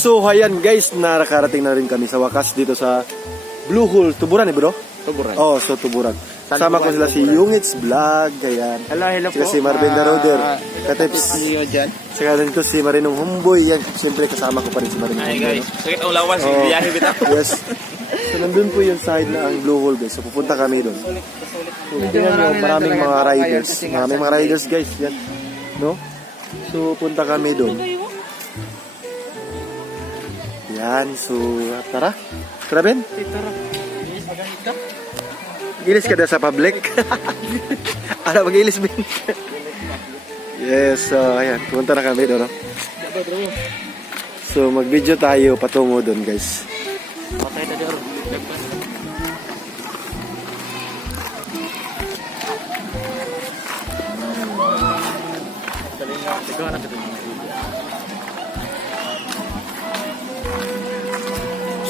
So ayan guys, nakarating na rin kami sa wakas dito sa Blue Hole. Tuburan bro? Tuburan. Oh, so Tuburan. Sama ko sila si Yungits Vlog, ayan. Hello sila po. si Marvin the Roder. Katips. Saka rin ito si Marinong Humboy. Yan, siyempre kasama ko pa rin si Marinong Ay Humboy. guys, sakit ang lawas, biyahe bitaw. Yes. So nandun po yung side na ang Blue Hole guys. So pupunta kami doon. So, tingnan nyo, maraming mga riders. Maraming mga riders guys. Yan. No? So punta kami doon. Yan, so tara. Tara Ben? Tara. Gilis ka na sa public. Ano mag-ilis Ben? Yes, so ayan, pumunta na kami doon. No? So mag-video tayo patungo doon guys. Patay na diyan.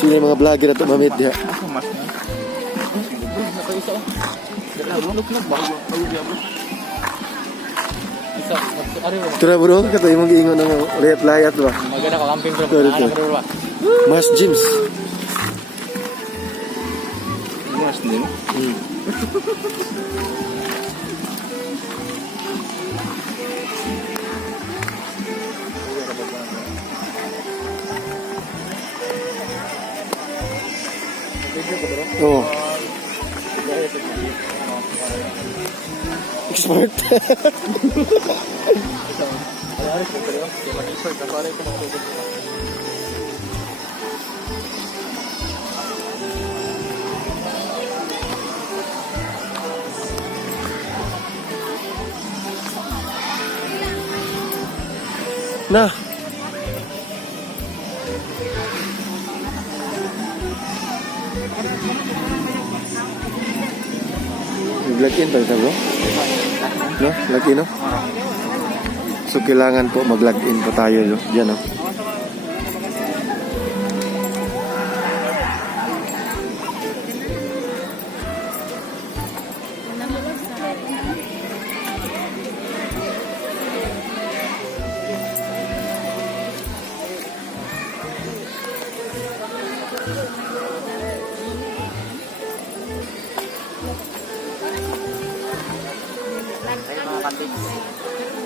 Sino yung mga vlogger na tumamit diha? Tara bro, katoy mong giingon ng layat-layat ba? Maganda ka camping bro. Tara. Mas James. Mas din. Oh. Expert. Nah. Mag-login ba ito bro? No? Login no? So kailangan po mag-login po tayo no? Diyan no?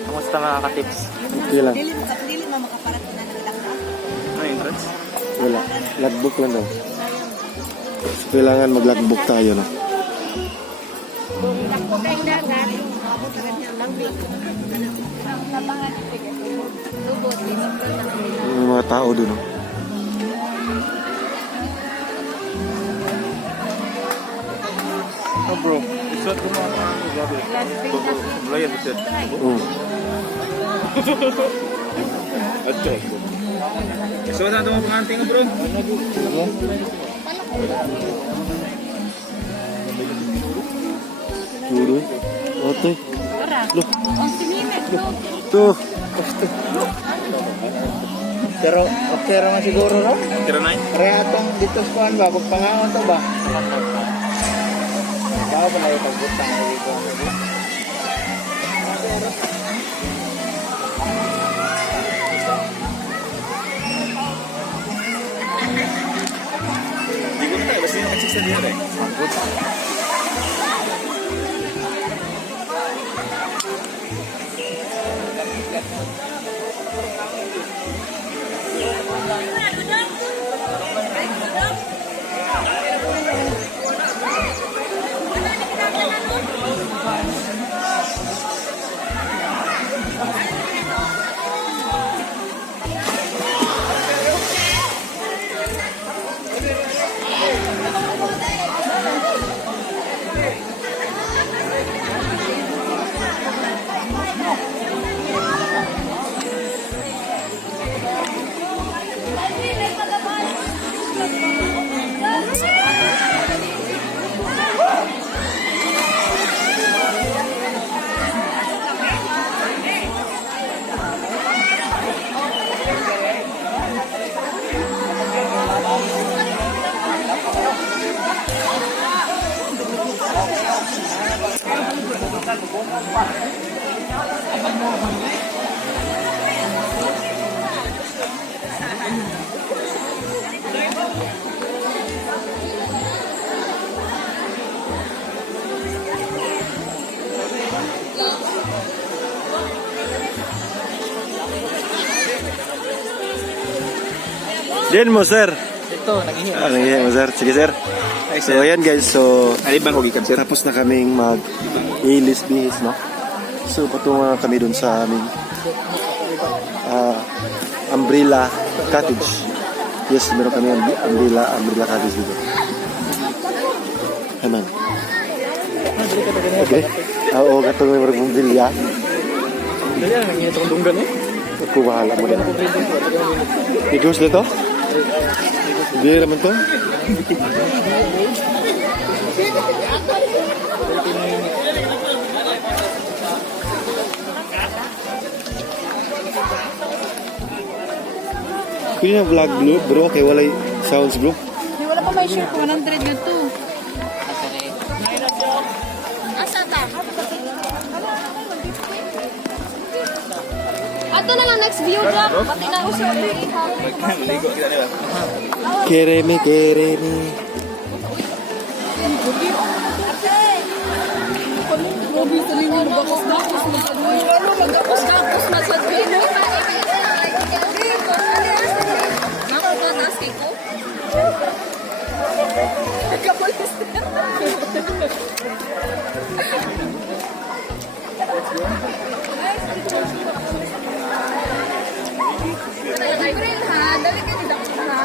Kamusta mga ka-tips? Okay lang. Dili mo makaparat na nagilang na. Ano entrance? Wala. Logbook lang daw. So kailangan mag-logbook tayo no? May mga tao doon no? Oh bro, isuot ko mga gabi. Bulayan mo siya. Adto. Isuot na ito mga panganting bro. Turo. Ote. Loh. Tuh. Pero okay raman siguro no? Tira na Re atong dito sa kuan ba pagpangangon to ba? Bao ba na pagbutang dito? Di ko tayo, basta yung exercise na rin. Diyan mo, sir. Ito, naghihingi. Naghihingi mo, sir. Sige, sir. So, ayan guys. So, Alin bang hugikan, sir? tapos na kaming mag-ilis-bihis, no? So, patungo na kami dun sa aming umbrella cottage. Yes, meron kami umbrella cottage dito. Ayan. Okay. Oo, katong may maragumbilya. Dali na, naghihingi itong dunggan eh. Ako bahala mo na. Bigos dito? Hindi naman to. Kung yung vlog bro, kay walay sounds bro. Di wala pa may shirt 100 nga to. Asa ta? Ato na lang next view dyan. Pati na usap Maligo kita nila. Kereme. Mobi sa linyo, bakos-bakos na sa linyo. Ano, magkakos-bakos na sa linyo. Ako ba, nasking ko? Kapolis na. April ha, dali ka di dako ha.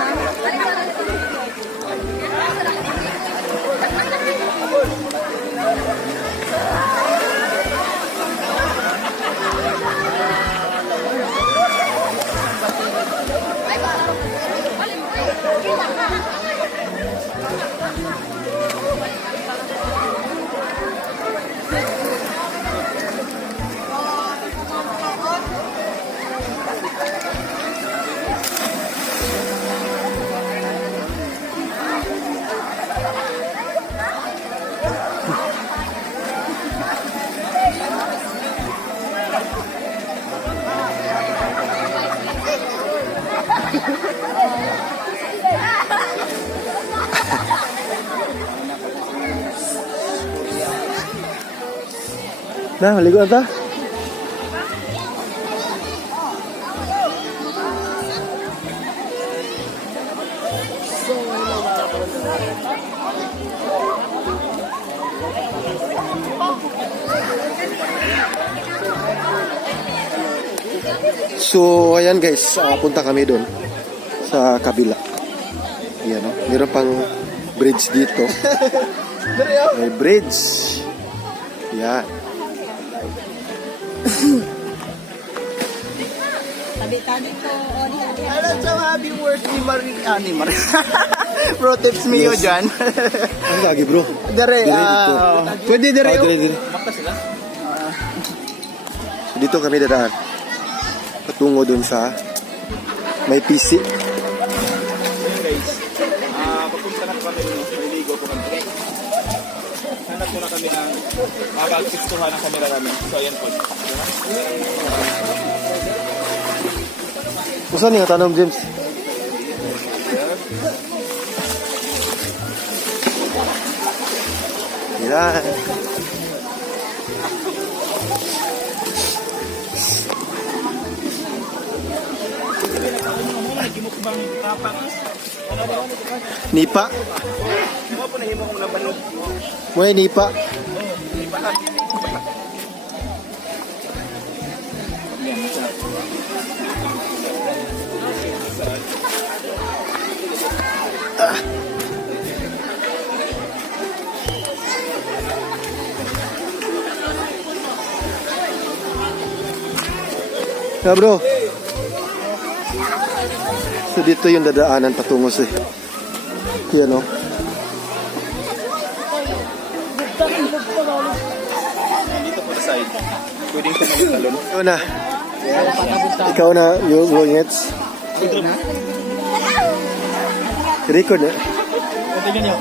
Nah, maligo ata. So, ayan guys, punta kami doon sa kabila. Ayan, no? Meron pang bridge dito. May bridge. Yan. Tabi-tabi ko. Ano sa happy work ni Marie? Pro tips miyo Yes. dyan. Ang lagi bro. Dere, dito. pwede dere. Oh, dire. So, dito kami dadaan. Patungo dun sa may PC. Ayan guys, papunta na kami dun. Maliligo po kami. Hanap muna kami ng makakakitsuhan ng camera namin. So ayan po. Saan yung tanong, James? Yan. Nipa? Ano po nahimo kong nabanog? May nipa? Ya bro. So dito yung dadaanan patungo sa yan o. Dito po sa side. Pwedeng tumalon-talon. Ikaw na yung ngets. Record na. Tingnan niyo.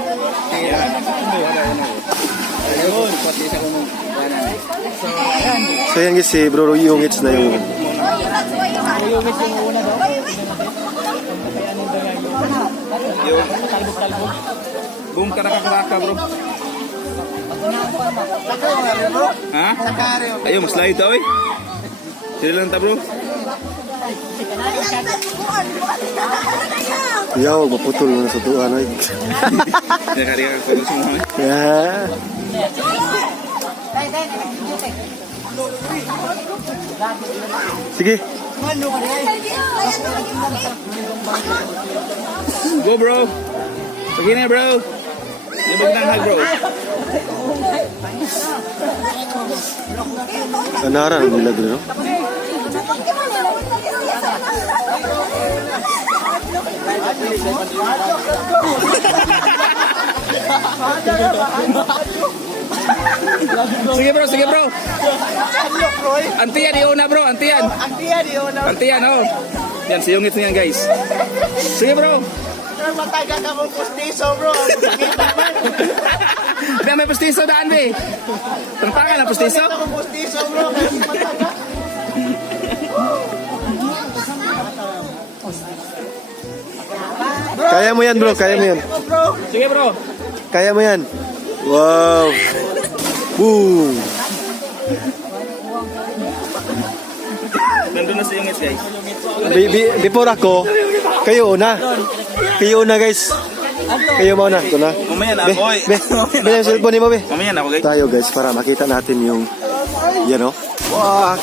Ayun, pati sa kuno. So yan guys, si Bro Yungits na yung Yung boom ka nakakaraka bro. Ha? Ayaw, mas layo daw eh. Sila lang ta bro. yaw, maputol na sa tuan ay. Kaya ko semua eh. Yeah. Sige. Go bro. Begini bro. Ini benang bro. Anara ang bilag no? Sige bro, sige bro. Antiyan iuna bro, antiyan. Antiyan oh. Yan, si Yungit niyan guys. Sige bro. Matagal ka mong pustiso, bro. Be, may pustiso daan be. Tantangan ang pustiso. Matagal ka mong pustiso, bro. Matagal. Kaya mo yan bro, kaya mo yan. Sige bro. Kaya mo yan. Wow. Boom. Nandun na si Yungit guys. Before ako, kayo una. Kayo una guys. Kayo mauna. Ito na. Mamaya na Be, ako eh. be, be, yung cellphone mo be. Mamaya na ako guys. Tayo guys, para makita natin yung, yan o. Wak.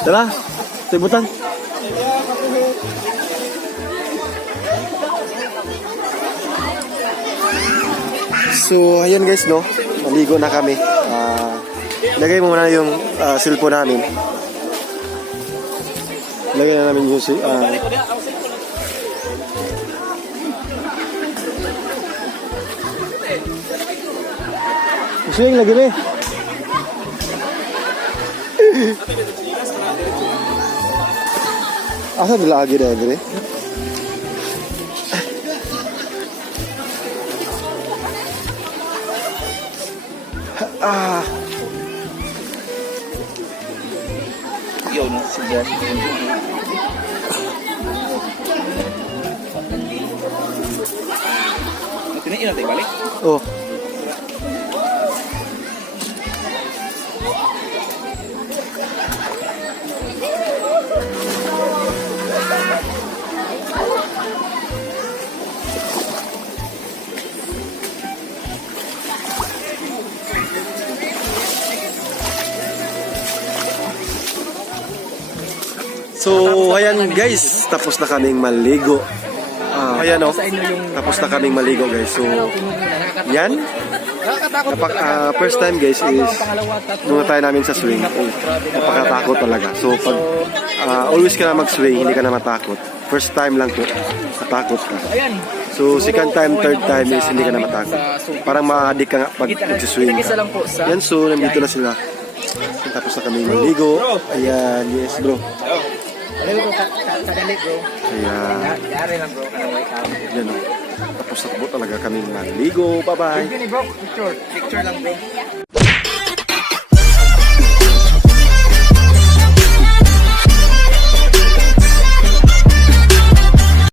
Tara, tibutan. So, ayan guys, no? Naligo na kami. Lagay mo muna yung cellphone namin. Lagay na namin yung gusto yung lagi mo eh. Asa lagi na yun eh? Yo, no, sige. Tiniin natin balik. Oh. So, ayan guys, tapos na kaming maligo. Ayan o, tapos na kaming maligo guys. So, yan. First time guys is nung tayo namin sa swing. Napakatakot talaga. So, pag always ka na mag-swing, hindi ka na matakot. First time lang po, natakot ka. So, second time, third time is hindi ka na matakot. Parang ma-addict ka nga pag mag-swing ka. Yan, so, nandito na sila. Tapos na kami maligo. Ayan, yes bro. Ayan. Yan o. Tapos na po talaga kami maligo. Bye-bye. Picture lang bro.